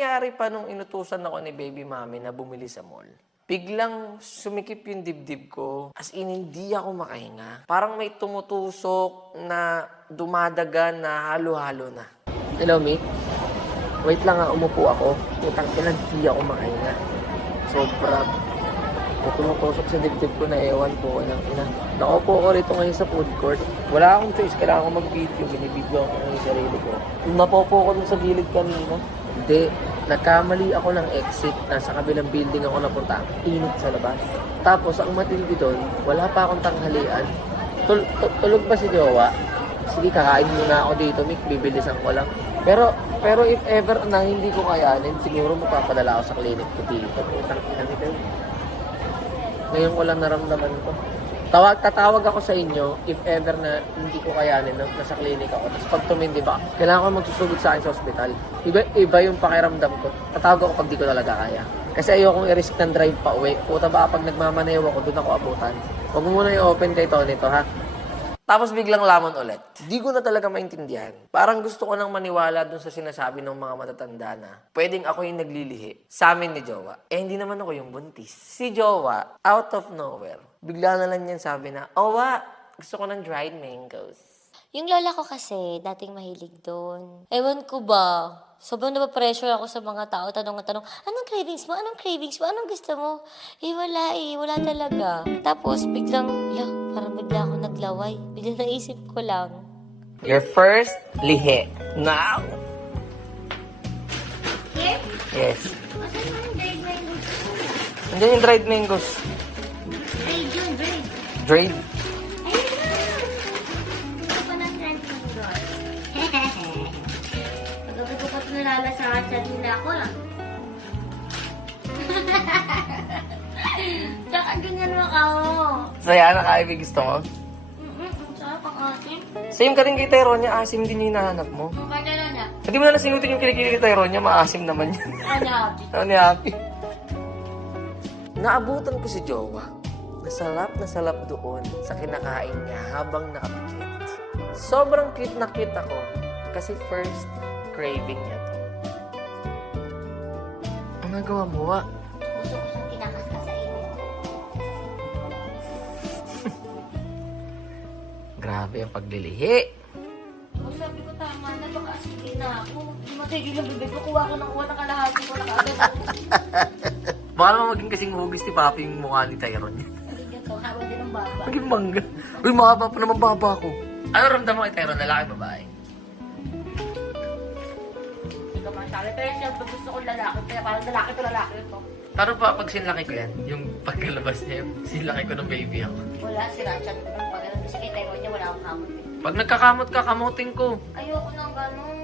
nangyari pa nung inutusan ako ni baby mami na bumili sa mall. Biglang sumikip yung dibdib ko. As in, hindi ako makahinga. Parang may tumutusok na dumadaga na halo-halo na. Hello, mate? Wait lang umupo ako. Putang ina, hindi ako makahinga. Sobra. May tumutusok sa dibdib ko na ewan po ng ina. Nakaupo ko rito ngayon sa food court. Wala akong choice. Kailangan ko mag-video. Binibidyo ako ng sarili ko. Yung napopo ko dun sa gilid kanina. Hindi. Nagkamali ako ng exit. Nasa kabilang building ako napunta. Init sa labas. Tapos, ang matindi doon, wala pa akong tanghalian. Tulog ba si Jowa? Sige, kakain muna ako dito, Mick. Bibilisan ko lang. Pero if ever na hindi ko kayanin, siguro mapapadala ako sa clinic ko dito. Putang ina nito. Ngayon ko lang naramdaman ko. Tatawag ako sa inyo if ever na hindi ko kayanin na nasa clinic ako. Tapos pag tumindi ba, kailangan ko magsusugod sa akin sa ospital. Iba yung pakiramdam ko. Tatawag ako pag di ko talaga kaya. Kasi ayokong i-risk ng drive pa uwi. Puta ba pag nagmamaneho ako, doon ako abutan. Huwag mo muna i-open kay Tony to, ha? Tapos biglang lamon ulit. Di ko na talaga maintindihan. Parang gusto ko nang maniwala dun sa sinasabi ng mga matatanda na pwedeng ako yung naglilihi sa amin ni Jowa. Eh, hindi naman ako yung buntis. Si Jowa, out of nowhere, bigla na lang yan sabi na, Owa, gusto ko ng dried mangoes. Yung lola ko kasi, dating mahilig doon. Ewan ko ba, sobrang napapressure ako sa mga tao, tanong, anong cravings mo? Anong cravings mo? Anong gusto mo? Wala talaga. Tapos, biglang, parang bigla ako naglaway. Biglang naisip ko lang. Your first lihi. Now? Yeah? Yes. Asan mo yung dried mangoes? Andiyan yung dried mangoes. Dried yun, dried. Dried? Ayun na! Ito pa ng dried mangoes. Pagkabot ko pa ito nalalasahan sa dila ko lang. Tsaka ganyan mo ka, Saya na kaibig gusto mo? Sarap ang asin. Same ka rin kay Tyronia, asim din yung hinahanap mo. Ang kanya na na. Hindi mo na nasingutin yung kilikili kay Tyronia, maasim naman yan. Ano, happy? Ano ni Happy? Naabutan ko si Jowa. Na salap doon sa kinakain niya habang nakapikit. Sobrang cute na cute ako kasi first craving niya to. Ang nagawa mo, wa? Gusto ko siyang tinakas ka sa inyo. Grabe ang paglilihi. O sabi ko tama na, baka sige na ako. Hindi matigil ang bibig ko. Kuha ko ng uwan na kalahati ko na kaagad. Baka naman maging kasing hugis ni Papi yung mukha ni Tyronia. Hindi ko, hawa din ang baba. Maging mangga. Uy, mahaba pa naman baba ko. Ano ramdam mo kay Tyronia? Lalaki, babae? Hindi ka masyari. Pero siyempre gusto ko lalaki. Kaya parang lalaki ito. Pero pa, pag sinlaki ko yan, yung pagkalabas niya, sinlaki ko ng baby ako. Wala, si Ratchat. Ang pagkalang kasi kay Tyro niya, wala akong kamot. Pag nagkakamot ka, kamutin ko. Ayoko nang ganun.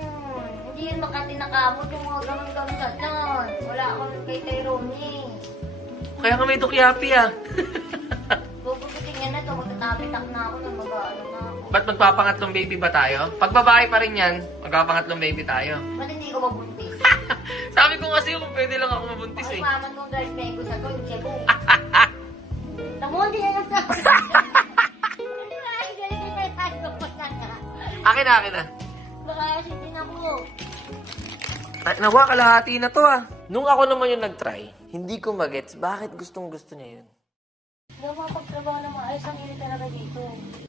Hindi yun makati na kamot. Yung mga ganun-ganun sa dyan. Wala akong kay Tyrone. Kaya ka may tukyapi ah. Bubugutin niya na ito. Magtatapitak na ako nang mag-ano na ako. Ba't magpapangatlong baby ba tayo? Pag babae pa rin yan, magpapangatlong baby tayo. Ba't hindi ko mabuntis? Sabi ko kasi kung pwede lang ako mabuntis Ay, eh. maman kong drive mango sa to, yung Cebu. Tamo, hindi na nagsabi. Hindi ba? Hindi na nagsabi ko na nga. Akin na. Baka asin din ako. Nawa, kalahati na to ah. Nung ako naman yung nag-try, hindi ko magets bakit gustong gusto niya yun. Hindi ako makapagtrabaho ng maayos. Ang init talaga dito.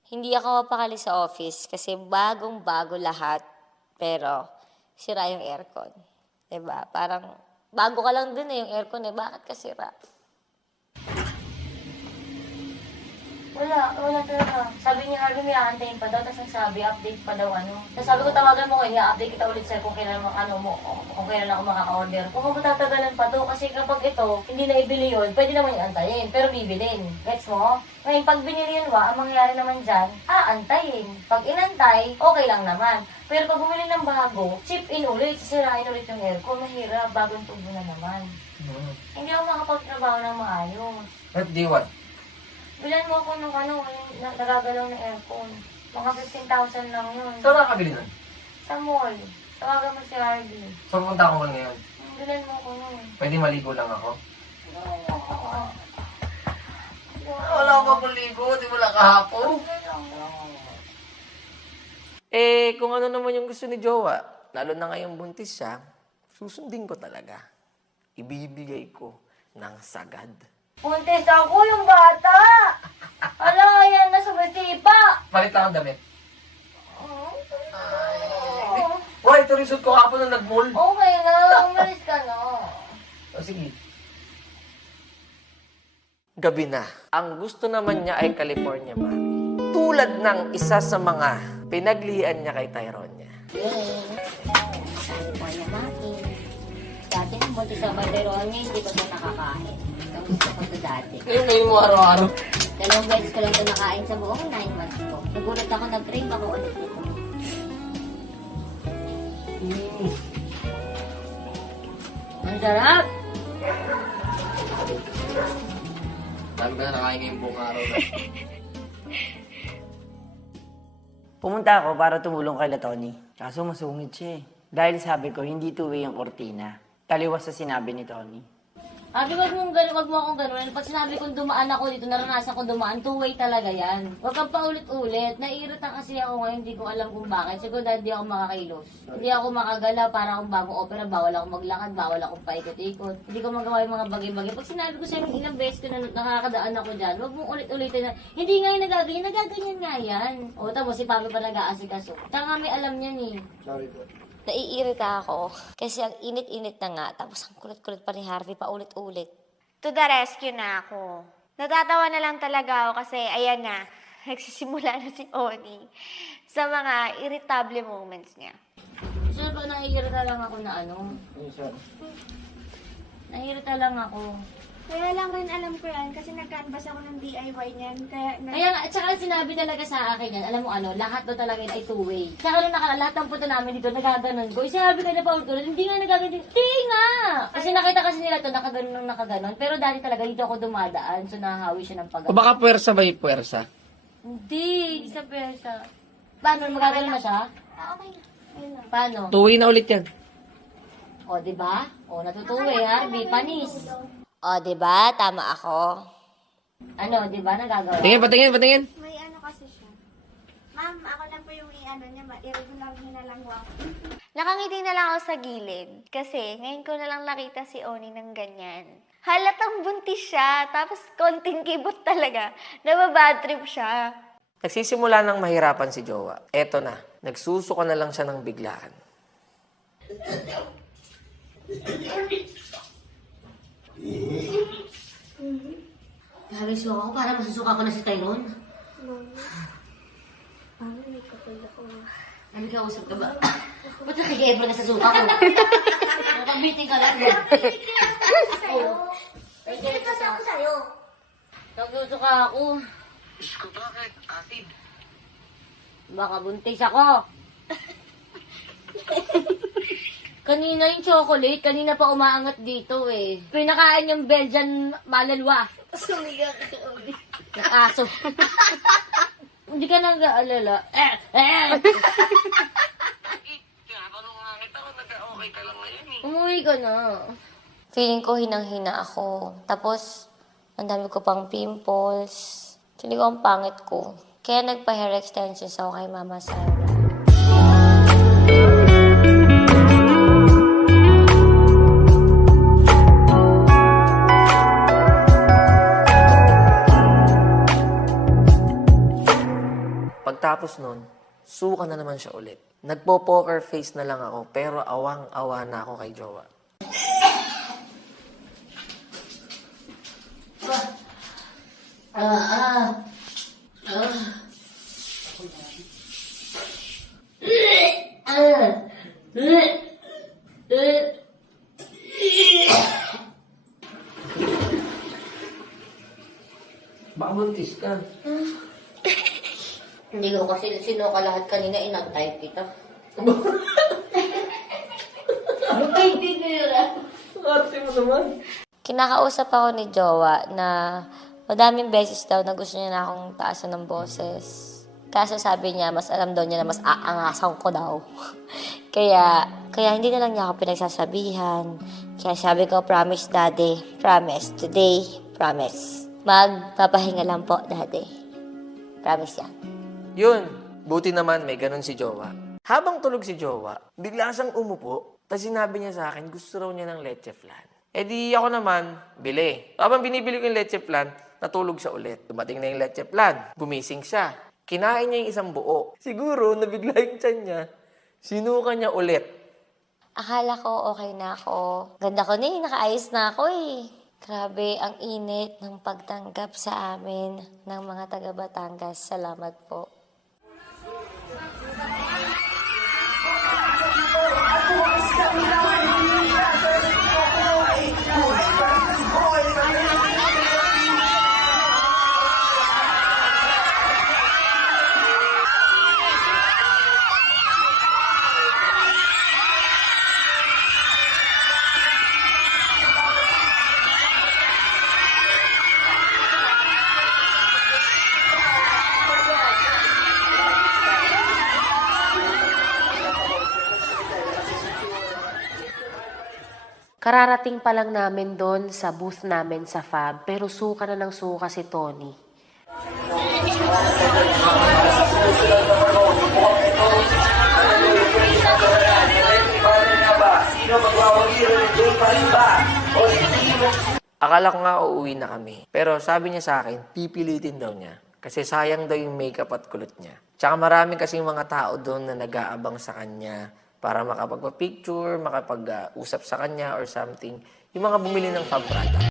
Hindi ako mapakali sa office kasi bagong-bago lahat. Pero, sira yung aircon. Diba? Parang, bago ka lang din yung aircon Bakit ka sira? Wala talaga. Sabi niya, Harvey, may aantayin pa daw. Tapos nagsabi, update pa daw Tapos sabi ko, tawagan mo kayo, update kita ulit sir kung kailan kung kailan ako makaka-order. Kung matatagalan pa daw, kasi kapag ito, hindi na ibili yun, pwede naman yung antayin, pero bibilin. Gets mo? Ngayon, pag binili yun ang mangyayari naman dyan, antayin. Pag inantay, okay lang naman. Pero pag bumili ng bago, chip in ulit, sisirain ulit yung aircon, mahirap, bagong tubo na naman. Hindi ako makapagtrabaho ng maayos. What do you want? Bilan mo ako ng yung nagagalaw na aircon. Mga 15,000 lang yun. Saan nakakabili nun? Sa mall. Tawagan mo si Harvey. So, pumunta ako ngayon. Bilan mo ako nun. Pwede maligo lang ako? Oo. Wala ko pa ligo, di wala kahapon. Kung ano naman yung gusto ni Jowa, lalo na ngayong buntis siya, susundin ko talaga. Ibibigay ko ng sagad. Buntis ako yung bata! Ala, yan na sumitipa! Palit lang ang damit. Why, ito rin suit ko kapon na nag-mall. Okay na, umalis ka na. O sige. Gabi na. Ang gusto naman niya ay California Mami. Tulad ng isa sa mga pinaglihian niya kay Tyrone niya. California Maki. Dati nung buntis sa Banderon niya, hindi ko ito nakakain. Ang gusto ko ito dati. Ngayon mo araw-araw. 2 beses ko lang ito nakain sa buong 9 months ko. Nagulat ako, nag-crave ako ulit nito. Ang sarap! Dami ka na nakain ngayong buong araw na. Pumunta ako para tumulong kay Tony. Kaso masungit siya eh. Dahil sabi ko, hindi two-way ang kortina. Taliwas sa sinabi ni Tony. Abi, wag mo akong ganun. Pag sinabi kong dumaan ako dito, naranasan ko dumaan, 2-way talaga yan. Huwag kang paulit-ulit. Naiirita kasi ako ngayon, hindi ko alam kung bakit. Siguro dahil di ako makakailos. Hindi ako makagala para akong bagong opera. Bawal akong maglakad, bawal akong paikot-ikot. Hindi ko magawa yung mga bagay-bagay. Pag sinabi ko sa'yo ilang beses ko na nakakadaan ako dyan, huwag mong ulit-ulitin na, hindi nga yung nagaganyan nga yan. O, tapos si Papi pa nag-aasikaso. Tanga may alam niyan eh. Sorry po. Naiirita ako kasi ang init-init na nga tapos ang kulit-kulit pa ni Harvey paulit-ulit. To the rescue na ako. Natatawa na lang talaga ako kasi ayan na, nagsisimula na si Oni sa mga irritable moments niya. So, pag naiirita lang ako na ano, naiirita lang ako. Kaya lang rin alam ko yan kasi nag-canvas ako ng DIY niyan. Kaya Kaya nga, at saka sinabi talaga sa akin yan, alam mo ano, lahat do talaga yun ay 2-way. Saka nung lahat ng punto namin dito, nagaganon ko. Sinabi ko na paulit ulit, hindi nga nagaganon. Hindi nga! Kasi nakita kasi nila to nakaganon ng nakaganon. Pero dati talaga dito ako dumadaan, so nahahawi siya ng O pagganon. baka puwersa ba yung puwersa? Hindi sa pesa. Paano, magaganon na siya? okay na. Ayun lang. Paano? Tuwi na ulit yan. O, diba? O, natutuwi, Harvey, panis. O, diba? Tama ako. Ano, diba? Nagagawa. Patingin. May ano kasi siya. Ma'am, ako lang po yung i-ano niya, irregular hinalangwa ko. Nakangiti na lang ako sa gilid kasi ngayon ko na lang nakita si Oni ng ganyan. Halatang buntis siya, tapos konting kibot talaga. Nababad trip siya. Nagsisimula ng mahirapan si Jowa. Eto na, nagsusuka na lang siya ng biglaan. Grabe, suka ako. Para masusuka ko na si Tyrone. May kapal ako. Ano ka, usap ka ba? Ba't nakikiebra ka sa suka ko? Nakabiting ka lang. Sa'yo. Ay, kasi ako sa'yo. Nagsusuka ako. Diyos ko, bakit? Acid. Baka buntis ako. Kanina yung chocolate, kanina pa umaangat dito eh. Pinakain yung Belgian malalwa. Sumiga ka ulit. Ng aso. Hindi ka nag-aalala. Umuwi ka na. Feeling ko hinang-hina ako. Tapos, ang dami ko pang pimples. Feeling ko ang pangit ko. Kaya nagpa-hair extensions ako kay Mama Sarah. Pagtapos nun, suka na naman siya ulit. Nagpo-poker face na lang ako, pero awang-awa na ako kay Jowa. Baka buntis ka. Hindi ko kasi sinuka lahat kanina, inag-type kita. Type nila. Arte mo naman. Kinakausap ako ni Jowa na madaming beses daw na gusto niya na akong taasan ng boses. Kaso sabi niya, mas alam daw niya na mas aangasan ko daw. kaya hindi na lang niya ako pinagsasabihan. Kaya sabi ko, promise daddy, promise, today, promise. Magpapahinga lang po, daddy. Promise yan. Yun, buti naman may ganun si Jowa. Habang tulog si Jowa, bigla siyang umupo, Tapos sinabi niya sa akin, gusto raw niya ng leche flan. Eh di ako naman, bili. Habang binibili ko yung leche flan, natulog siya ulit. Dumating na yung leche flan, gumising siya. Kinain niya yung isang buo. Siguro, nabigla yung tiyan niya. Sinuka niya ulit. Akala ko okay na ako. Ganda ko na eh, nakaayos na ako eh. Grabe, ang init ng pagtanggap sa amin ng mga taga Batangas. Salamat po. Kararating pa lang namin doon sa booth namin sa FAB, pero suka na ng suka si Tony. Akala ko nga uuwi na kami. Pero sabi niya sa akin, pipilitin daw niya. Kasi sayang daw yung makeup at kulot niya. Tsaka marami kasing mga tao doon na nag-aabang sa kanya para makapagpa-picture, makapag-usap sa kanya or something. Yung mga bumili ng Fab product.